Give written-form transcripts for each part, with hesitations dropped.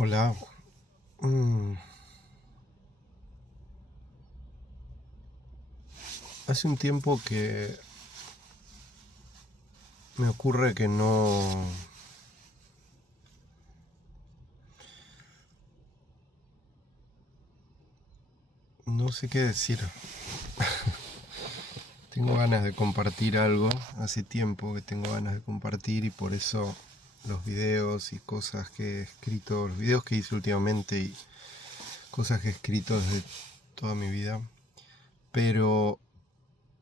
Hola. Mm, Hace un tiempo que me ocurre que no sé qué decir. Tengo ganas de compartir algo. Hace tiempo que tengo ganas de compartir y por eso los videos y cosas que he escrito, los videos que hice últimamente y cosas que he escrito desde toda mi vida. Pero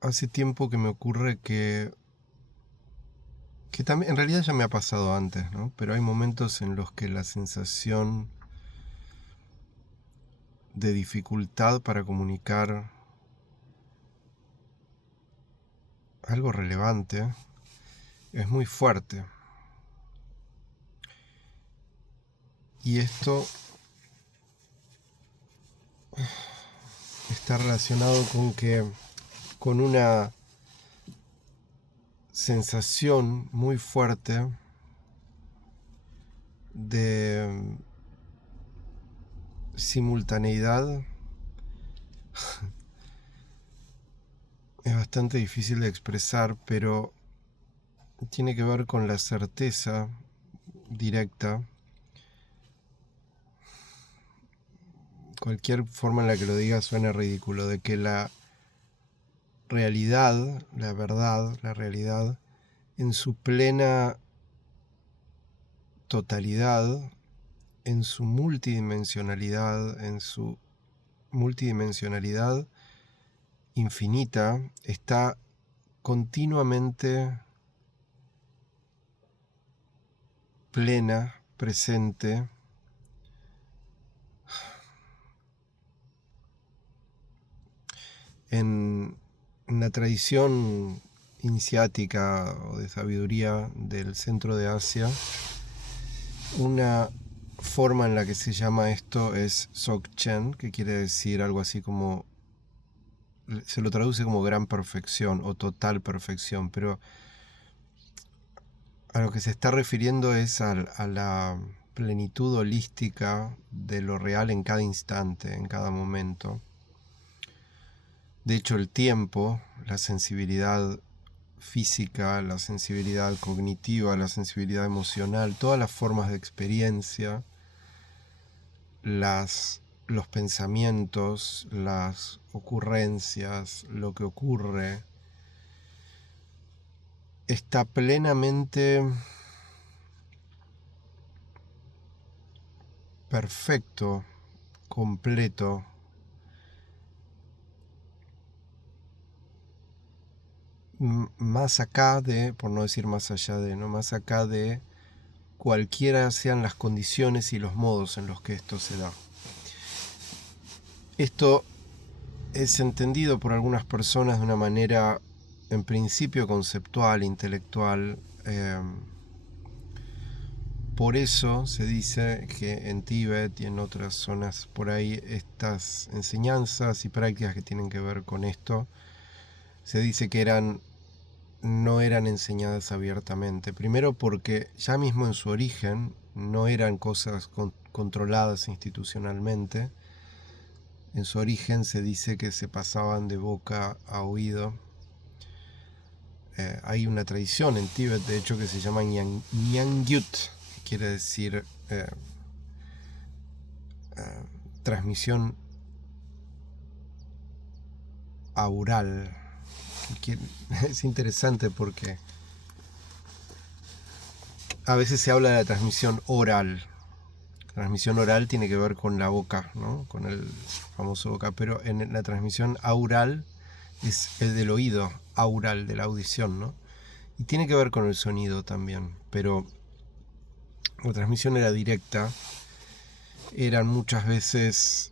hace tiempo que me ocurre que también, en realidad ya me ha pasado antes, ¿no? Pero hay momentos en los que la sensación de dificultad para comunicar algo relevante es muy fuerte. Y esto está relacionado con una sensación muy fuerte de simultaneidad. Es bastante difícil de expresar, pero tiene que ver con la certeza directa. Cualquier forma en la que lo diga suena ridículo, de que la realidad, la verdad, la realidad, en su plena totalidad, en su multidimensionalidad infinita, está continuamente plena, presente, en la tradición iniciática o de sabiduría del centro de Asia. Una forma en la que se llama esto es Dzogchen, que quiere decir algo así como, se lo traduce como gran perfección o total perfección, pero a lo que se está refiriendo es a la plenitud holística de lo real en cada instante, en cada momento. De hecho, el tiempo, la sensibilidad física, la sensibilidad cognitiva, la sensibilidad emocional, todas las formas de experiencia, los pensamientos, las ocurrencias, lo que ocurre, está plenamente perfecto, completo, más acá de, por no decir más allá de, ¿no? Más acá de cualquiera sean las condiciones y los modos en los que esto se da. Esto es entendido por algunas personas de una manera, en principio, conceptual, intelectual. Por eso se dice que en Tíbet y en otras zonas por ahí estas enseñanzas y prácticas que tienen que ver con esto, se dice que no eran enseñadas abiertamente. Primero porque ya mismo en su origen no eran cosas controladas institucionalmente. En su origen se dice que se pasaban de boca a oído. Hay una tradición en Tíbet, de hecho, que se llama Nyangyut, que quiere decir transmisión aural. Es interesante porque a veces se habla de la transmisión oral. La transmisión oral tiene que ver con la boca, ¿no? Con el famoso boca, pero en la transmisión aural es el del oído, aural, de la audición, ¿no? Y tiene que ver con el sonido también, pero la transmisión era directa, eran muchas veces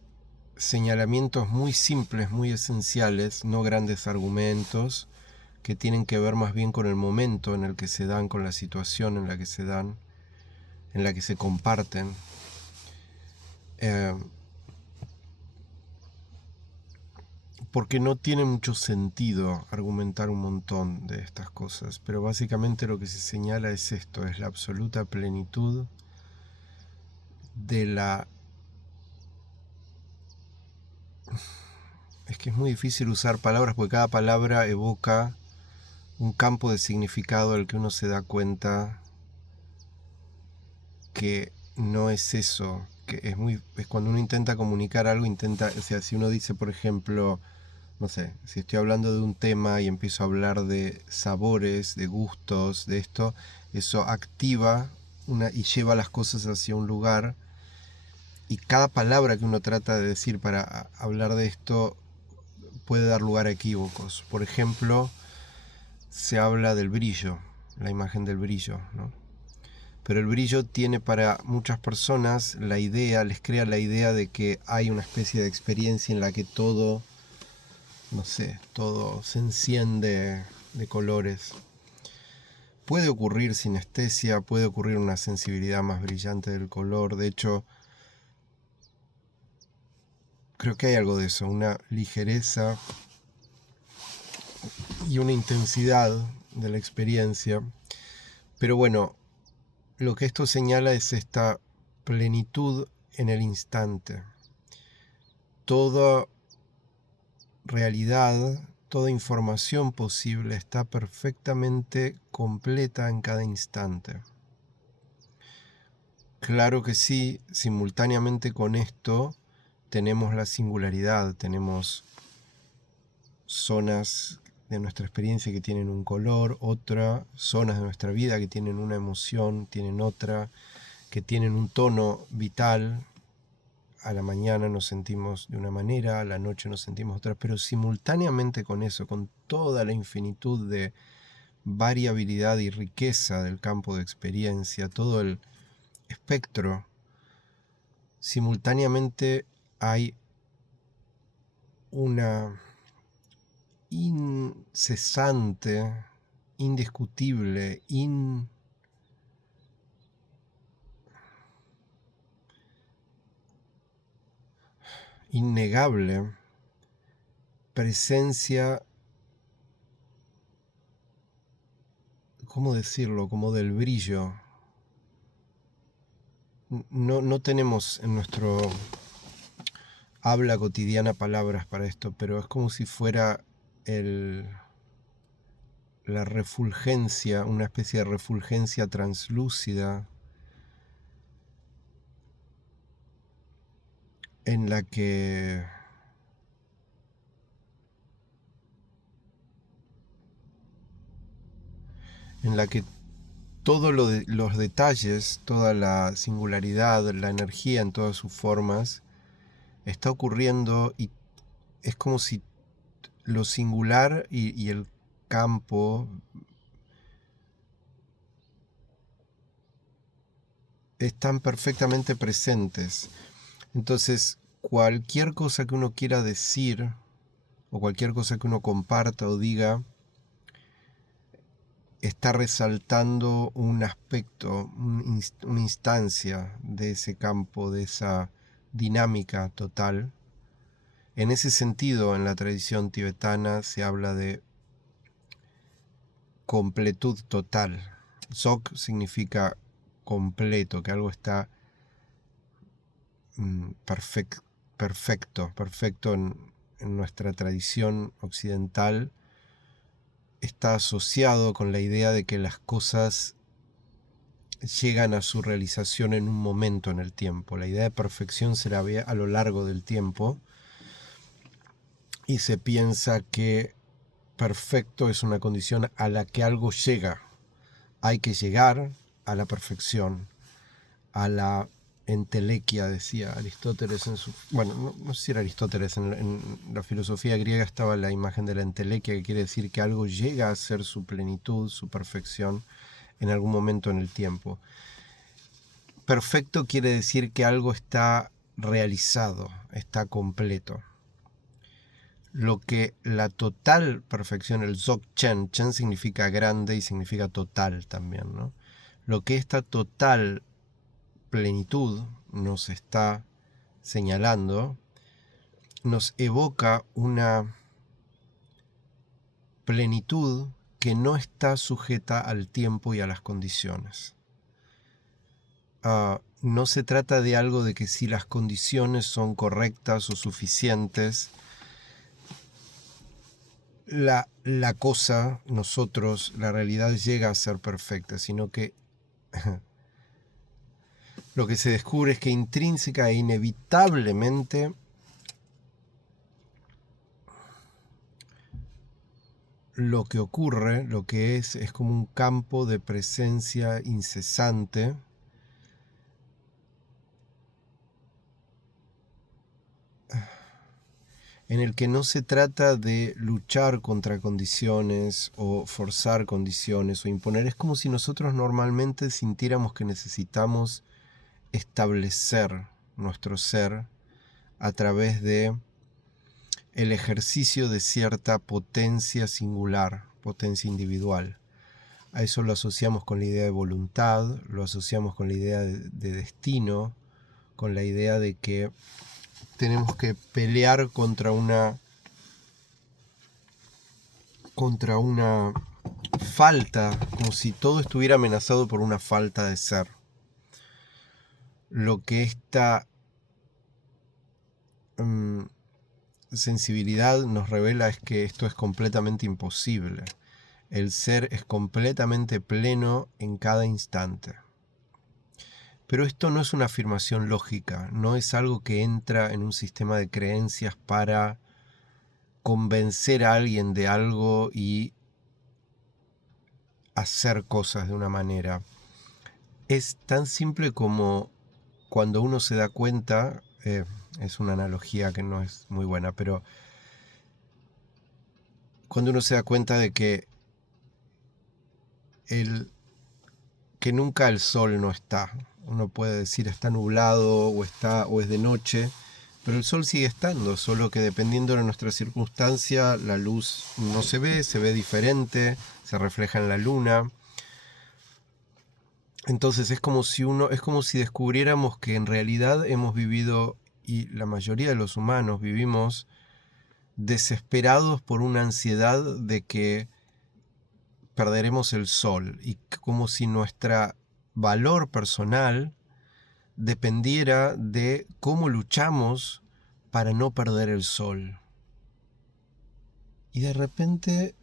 señalamientos muy simples, muy esenciales, no grandes argumentos, que tienen que ver más bien con el momento en el que se dan, con la situación en la que se dan, en la que se comparten. Porque no tiene mucho sentido argumentar un montón de estas cosas, pero básicamente lo que se señala es esto, es la absoluta plenitud de la... Es que es muy difícil usar palabras porque cada palabra evoca un campo de significado al que uno se da cuenta que no es eso, que es cuando uno intenta comunicar algo, o sea, si uno dice, por ejemplo, no sé, si estoy hablando de un tema y empiezo a hablar de sabores, de gustos, de esto, eso activa y lleva las cosas hacia un lugar, y cada palabra que uno trata de decir para hablar de esto puede dar lugar a equívocos. Por ejemplo, se habla del brillo, la imagen del brillo, ¿no? Pero el brillo tiene para muchas personas les crea la idea de que hay una especie de experiencia en la que todo, no sé, todo se enciende de colores. Puede ocurrir sinestesia, puede ocurrir una sensibilidad más brillante del color. De hecho, creo que hay algo de eso, una ligereza y una intensidad de la experiencia. Pero bueno, lo que esto señala es esta plenitud en el instante. Toda realidad, toda información posible está perfectamente completa en cada instante. Claro que sí, simultáneamente con esto tenemos la singularidad, tenemos zonas de nuestra experiencia que tienen un color, zonas de nuestra vida que tienen una emoción, tienen otra, que tienen un tono vital. A la mañana nos sentimos de una manera, a la noche nos sentimos otra, pero simultáneamente con eso, con toda la infinitud de variabilidad y riqueza del campo de experiencia, todo el espectro, simultáneamente hay una incesante, indiscutible, innegable presencia, ¿cómo decirlo?, como del brillo. No tenemos en nuestro habla cotidiana palabras para esto, pero es como si fuera la refulgencia, una especie de refulgencia translúcida en la que todos los detalles, toda la singularidad, la energía en todas sus formas está ocurriendo, y es como si lo singular y el campo están perfectamente presentes. Entonces, cualquier cosa que uno quiera decir o cualquier cosa que uno comparta o diga está resaltando un aspecto, una instancia de ese campo, de esa dinámica total. En ese sentido, en la tradición tibetana se habla de completud total. Dzog significa completo, que algo está perfecto en nuestra tradición occidental. Está asociado con la idea de que las cosas llegan a su realización en un momento en el tiempo. La idea de perfección se la ve a lo largo del tiempo y se piensa que perfecto es una condición a la que algo llega. Hay que llegar a la perfección, a la entelequia, decía Aristóteles en su... Bueno, no sé si era Aristóteles, en la filosofía griega estaba la imagen de la entelequia, que quiere decir que algo llega a ser su plenitud, su perfección, en algún momento en el tiempo. Perfecto quiere decir que algo está realizado, está completo. Lo que la total perfección, el Dzogchen, Chen significa grande y significa total también, ¿no? Lo que esta total plenitud nos está señalando, nos evoca una plenitud que no está sujeta al tiempo y a las condiciones. no se trata de algo de que si las condiciones son correctas o suficientes, la cosa, nosotros, la realidad llega a ser perfecta, sino que lo que se descubre es que intrínseca e inevitablemente lo que ocurre, lo que es como un campo de presencia incesante en el que no se trata de luchar contra condiciones o forzar condiciones o imponer. Es como si nosotros normalmente sintiéramos que necesitamos establecer nuestro ser a través de el ejercicio de cierta potencia singular, potencia individual. A eso lo asociamos con la idea de voluntad, lo asociamos con la idea de destino, con la idea de que tenemos que pelear contra una falta, como si todo estuviera amenazado por una falta de ser. Lo que esta sensibilidad nos revela es que esto es completamente imposible. El ser es completamente pleno en cada instante. Pero esto no es una afirmación lógica, no es algo que entra en un sistema de creencias para convencer a alguien de algo y hacer cosas de una manera. Es tan simple como cuando uno se da cuenta, es una analogía que no es muy buena, pero cuando uno se da cuenta de que nunca el sol no está. Uno puede decir está nublado o es de noche, pero el sol sigue estando, solo que dependiendo de nuestra circunstancia, la luz no se ve diferente, se refleja en la luna. Entonces es como si descubriéramos que en realidad hemos vivido, y la mayoría de los humanos vivimos desesperados por una ansiedad de que perderemos el sol, y como si nuestro valor personal dependiera de cómo luchamos para no perder el sol. Y de repente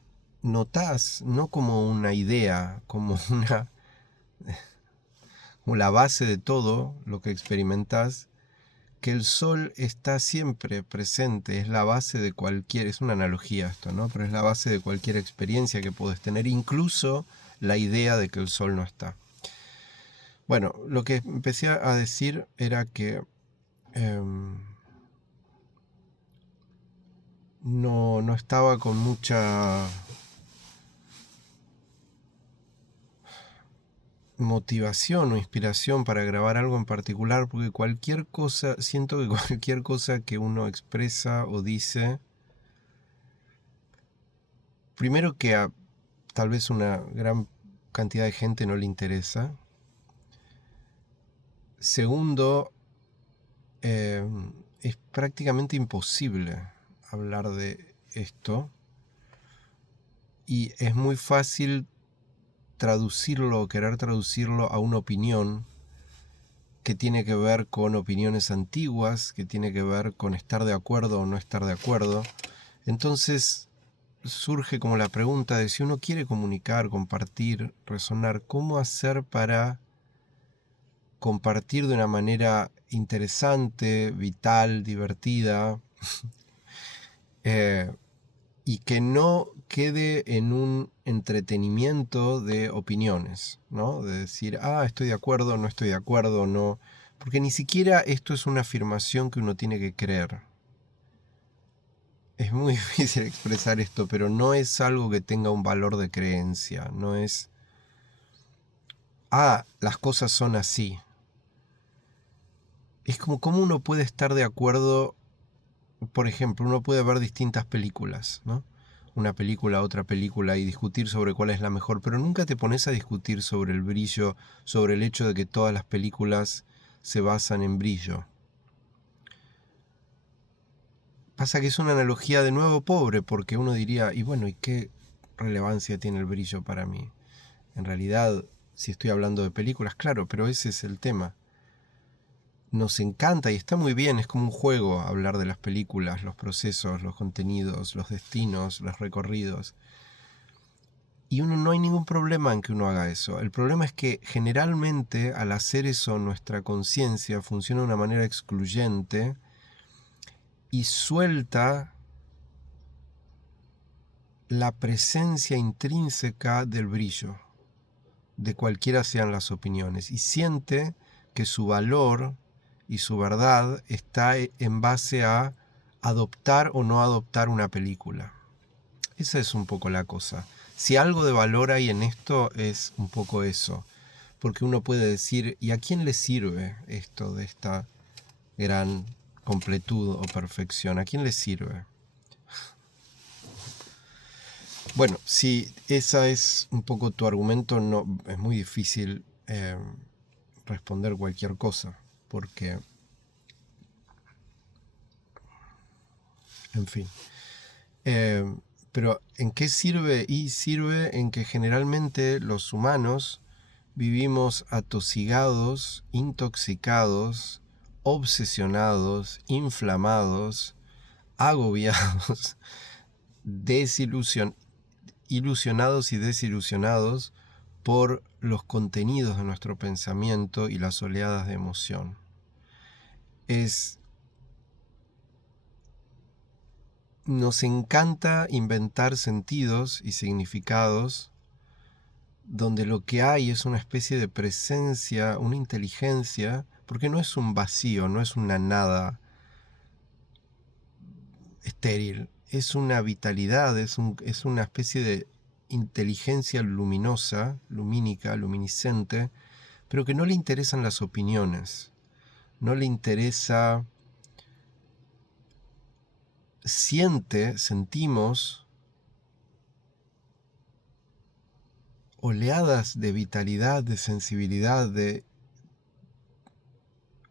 notás, no como una idea, como la base de todo lo que experimentás, que el sol está siempre presente, es la base de cualquier, es una analogía esto, ¿no? Pero es la base de cualquier experiencia que puedes tener, incluso la idea de que el sol no está. Bueno, lo que empecé a decir era que no estaba con mucha motivación o inspiración para grabar algo en particular, porque siento que cualquier cosa que uno expresa o dice, primero que a tal vez una gran cantidad de gente no le interesa. Segundo, es prácticamente imposible hablar de esto y es muy fácil querer traducirlo a una opinión que tiene que ver con opiniones antiguas, que tiene que ver con estar de acuerdo o no estar de acuerdo. Entonces surge como la pregunta de si uno quiere comunicar, compartir, resonar, ¿cómo hacer para compartir de una manera interesante, vital, divertida, y que no quede en un entretenimiento de opiniones, ¿no? De decir, estoy de acuerdo, no estoy de acuerdo, no. Porque ni siquiera esto es una afirmación que uno tiene que creer. Es muy difícil expresar esto, pero no es algo que tenga un valor de creencia, no es, las cosas son así. Es como cómo uno puede estar de acuerdo. Por ejemplo, uno puede ver distintas películas, ¿no? Una película, otra película, y discutir sobre cuál es la mejor, pero nunca te pones a discutir sobre el brillo, sobre el hecho de que todas las películas se basan en brillo. Pasa que es una analogía de nuevo pobre, porque uno diría, ¿y qué relevancia tiene el brillo para mí? En realidad, si estoy hablando de películas, claro, pero ese es el tema. Nos encanta y está muy bien, es como un juego hablar de las películas, los procesos, los contenidos, los destinos, los recorridos. Y no hay ningún problema en que uno haga eso. El problema es que generalmente al hacer eso nuestra conciencia funciona de una manera excluyente y suelta la presencia intrínseca del brillo, de cualquiera sean las opiniones, y siente que su valor y su verdad está en base a adoptar o no adoptar una película. Esa es un poco la cosa. Si algo de valor hay en esto es un poco eso, porque uno puede decir, ¿y a quién le sirve esto de esta gran completud o perfección? ¿A quién le sirve? Bueno, si esa es un poco tu argumento, no es muy difícil responder cualquier cosa, porque, en fin. Pero ¿en qué sirve? Y sirve en que generalmente los humanos vivimos atosigados, intoxicados, obsesionados, inflamados, agobiados, ilusionados y desilusionados por los contenidos de nuestro pensamiento y las oleadas de emoción. Nos encanta inventar sentidos y significados donde lo que hay es una especie de presencia, una inteligencia, porque no es un vacío, no es una nada estéril, es una vitalidad, es una especie de inteligencia luminosa, lumínica, luminiscente, pero que no le interesan las opiniones, no le interesa, sentimos oleadas de vitalidad, de sensibilidad, de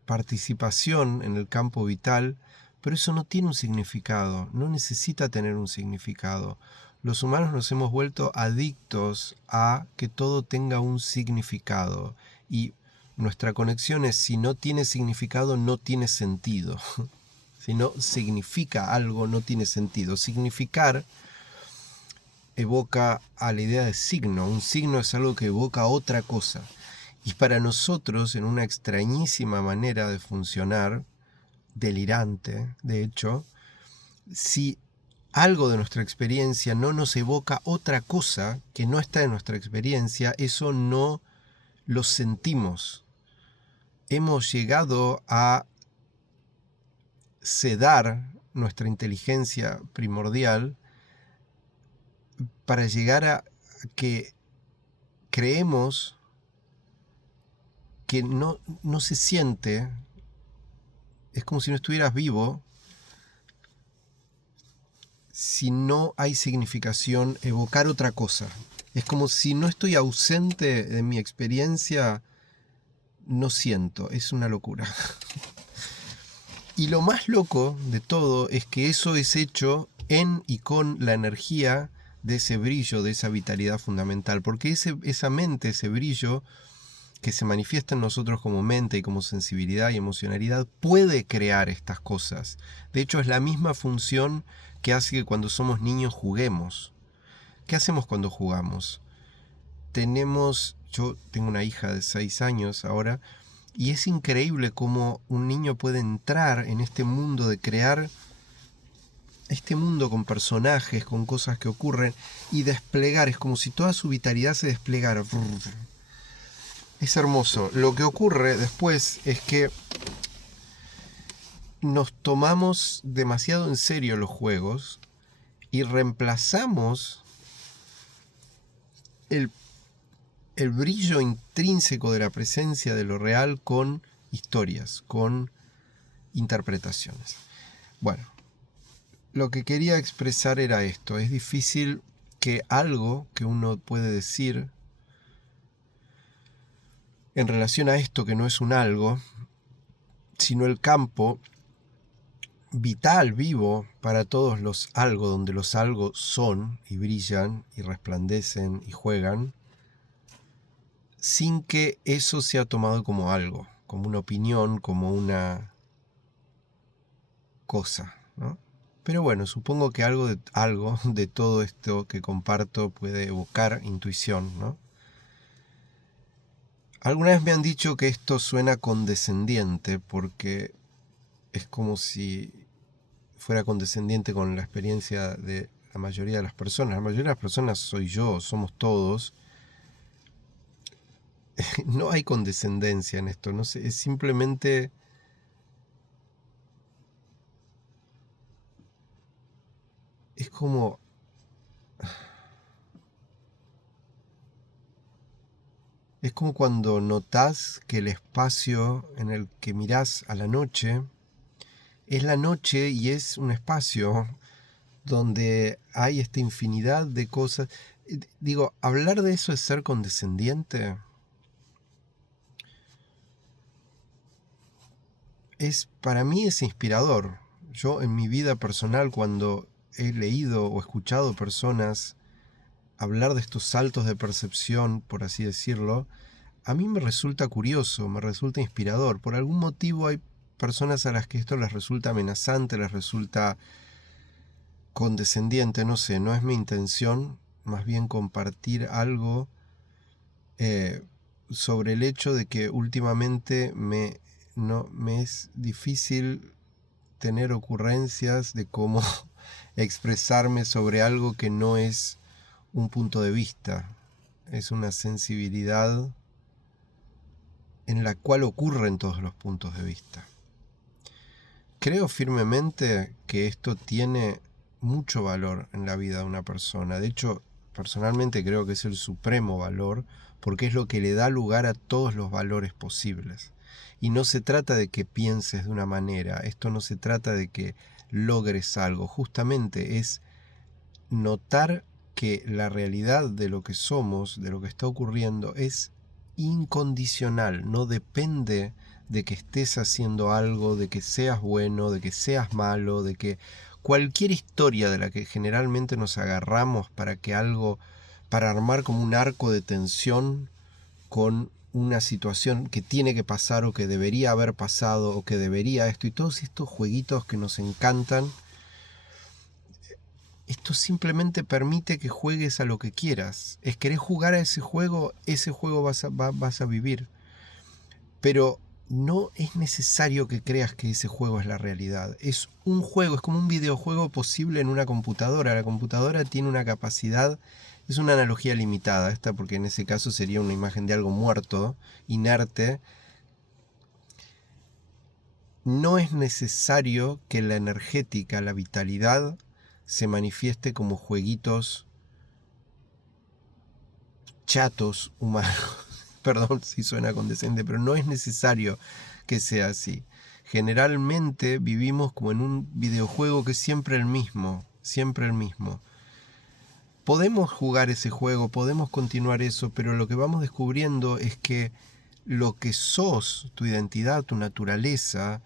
participación en el campo vital, pero eso no tiene un significado, no necesita tener un significado. Los humanos nos hemos vuelto adictos a que todo tenga un significado y nuestra conexión es: si no tiene significado, no tiene sentido. Si no significa algo, no tiene sentido. Significar evoca a la idea de signo. Un signo es algo que evoca otra cosa. Y para nosotros, en una extrañísima manera de funcionar, delirante, de hecho, si algo de nuestra experiencia no nos evoca otra cosa que no está en nuestra experiencia, eso no lo sentimos. Hemos llegado a sedar nuestra inteligencia primordial para llegar a que creemos que no se siente, es como si no estuvieras vivo, si no hay significación, evocar otra cosa. Es como si no estoy ausente de mi experiencia, no siento, es una locura. Y lo más loco de todo es que eso es hecho en y con la energía de ese brillo, de esa vitalidad fundamental, porque esa mente, ese brillo que se manifiesta en nosotros como mente y como sensibilidad y emocionalidad, puede crear estas cosas. De hecho, es la misma función que hace que cuando somos niños juguemos. ¿Qué hacemos cuando jugamos? Yo tengo una hija de 6 años ahora, y es increíble cómo un niño puede entrar en este mundo de crear este mundo con personajes, con cosas que ocurren, y desplegar, es como si toda su vitalidad se desplegara. Es hermoso. Lo que ocurre después es que nos tomamos demasiado en serio los juegos y reemplazamos el brillo intrínseco de la presencia de lo real con historias, con interpretaciones. Bueno, lo que quería expresar era esto. Es difícil que algo que uno puede decir en relación a esto, que no es un algo, sino el campo vital, vivo, para todos los algo, donde los algo son y brillan y resplandecen y juegan, sin que eso sea tomado como algo, como una opinión, como una cosa, ¿no? Pero bueno, supongo que algo de todo esto que comparto puede evocar intuición, ¿no? Alguna vez me han dicho que esto suena condescendiente porque es como si fuera condescendiente con la experiencia de la mayoría de las personas. La mayoría de las personas soy yo, somos todos. No hay condescendencia en esto, no sé, es simplemente es como cuando notás que el espacio en el que mirás a la noche es la noche y es un espacio donde hay esta infinidad de cosas. Digo, hablar de eso es ser condescendiente. Para mí es inspirador. Yo en mi vida personal, cuando he leído o escuchado personas hablar de estos saltos de percepción, por así decirlo, a mí me resulta curioso, me resulta inspirador. Por algún motivo hay personas a las que esto les resulta amenazante, les resulta condescendiente, no sé, no es mi intención, más bien compartir algo sobre el hecho de que últimamente me es difícil tener ocurrencias de cómo expresarme sobre algo que no es un punto de vista, es una sensibilidad en la cual ocurren todos los puntos de vista. Creo firmemente que esto tiene mucho valor en la vida de una persona. De hecho, personalmente creo que es el supremo valor porque es lo que le da lugar a todos los valores posibles. Y no se trata de que pienses de una manera, esto no se trata de que logres algo, justamente es notar que la realidad de lo que somos, de lo que está ocurriendo, es incondicional, no depende de que estés haciendo algo, de que seas bueno, de que seas malo, de que cualquier historia de la que generalmente nos agarramos para que algo, para armar como un arco de tensión con una situación que tiene que pasar o que debería haber pasado o que debería esto y todos estos jueguitos que nos encantan. Esto simplemente permite que juegues a lo que quieras. ¿Querés jugar a ese juego vas a vivir. Pero no es necesario que creas que ese juego es la realidad. Es un juego, es como un videojuego posible en una computadora. La computadora tiene una capacidad, es una analogía limitada, esta porque en ese caso sería una imagen de algo muerto, inerte. No es necesario que la energética, la vitalidad, se manifieste como jueguitos chatos humanos. Perdón si suena condescendente, pero no es necesario que sea así. Generalmente vivimos como en un videojuego que es siempre el mismo, siempre el mismo. Podemos jugar ese juego, podemos continuar eso, pero lo que vamos descubriendo es que lo que sos, tu identidad, tu naturaleza,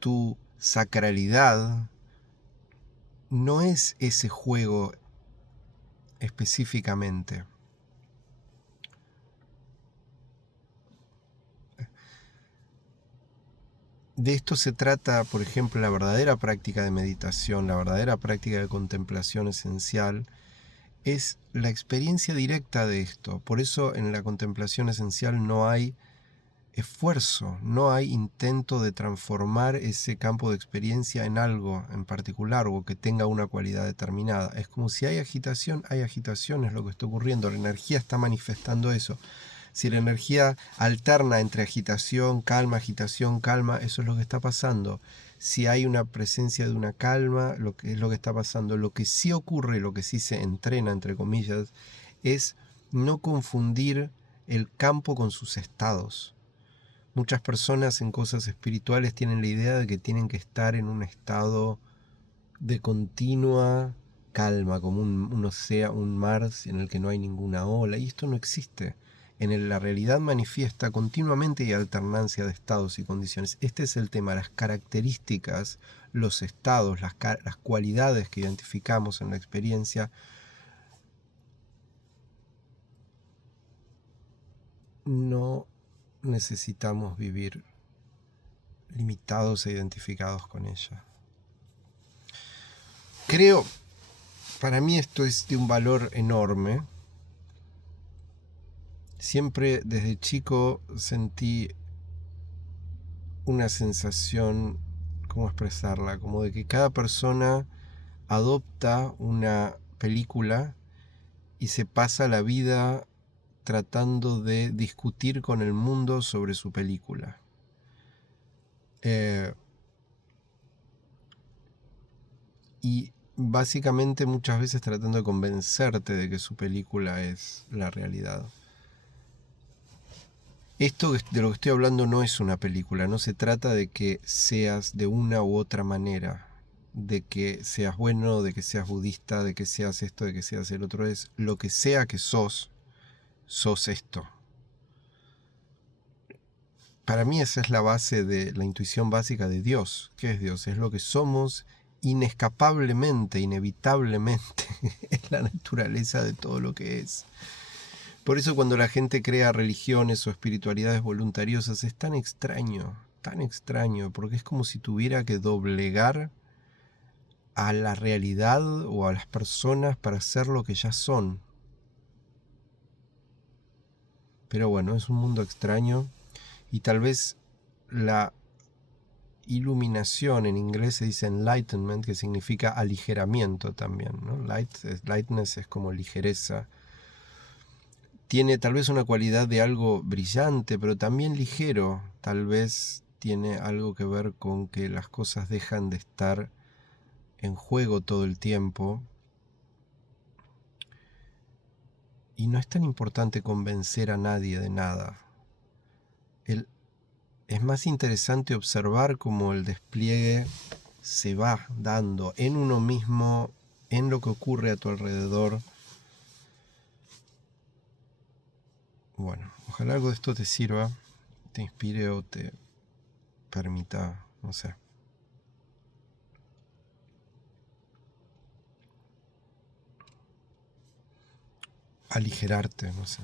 tu sacralidad, no es ese juego específicamente. De esto se trata, por ejemplo, la verdadera práctica de meditación, la verdadera práctica de contemplación esencial, es la experiencia directa de esto. Por eso en la contemplación esencial no hay esfuerzo, no hay intento de transformar ese campo de experiencia en algo en particular o que tenga una cualidad determinada. Es como si hay agitación, es lo que está ocurriendo, la energía está manifestando eso. Si la energía alterna entre agitación, calma, eso es lo que está pasando. Si hay una presencia de una calma, lo que es lo que está pasando. Lo que sí ocurre, lo que sí se entrena, entre comillas, es no confundir el campo con sus estados. Muchas personas en cosas espirituales tienen la idea de que tienen que estar en un estado de continua calma, como un océano, un mar en el que no hay ninguna ola, y esto no existe. La realidad manifiesta continuamente y alternancia de estados y condiciones. Este es el tema, las características, los estados, las cualidades que identificamos en la experiencia no necesitamos vivir limitados e identificados con ella. Creo, para mí esto es de un valor enorme. Siempre desde chico sentí una sensación, ¿cómo expresarla? Como de que cada persona adopta una película y se pasa la vida tratando de discutir con el mundo sobre su película. Y básicamente muchas veces tratando de convencerte de que su película es la realidad. Esto de lo que estoy hablando no es una película, no se trata de que seas de una u otra manera, de que seas bueno, de que seas budista, de que seas esto, de que seas el otro. Es lo que sea que sos esto. Para mí esa es la base de la intuición básica de Dios. ¿Qué es Dios? Es lo que somos inescapablemente, inevitablemente. Es la naturaleza de todo lo que es. Por eso cuando la gente crea religiones o espiritualidades voluntariosas es tan extraño, porque es como si tuviera que doblegar a la realidad o a las personas para ser lo que ya son. Pero bueno, es un mundo extraño y tal vez la iluminación, en inglés se dice enlightenment, que significa aligeramiento también, ¿no? Lightness es como ligereza. Tiene tal vez una cualidad de algo brillante, pero también ligero. Tal vez tiene algo que ver con que las cosas dejan de estar en juego todo el tiempo. Y no es tan importante convencer a nadie de nada. Es más interesante observar cómo el despliegue se va dando en uno mismo, en lo que ocurre a tu alrededor. Bueno, ojalá algo de esto te sirva, te inspire o te permita, no sé, aligerarte, no sé.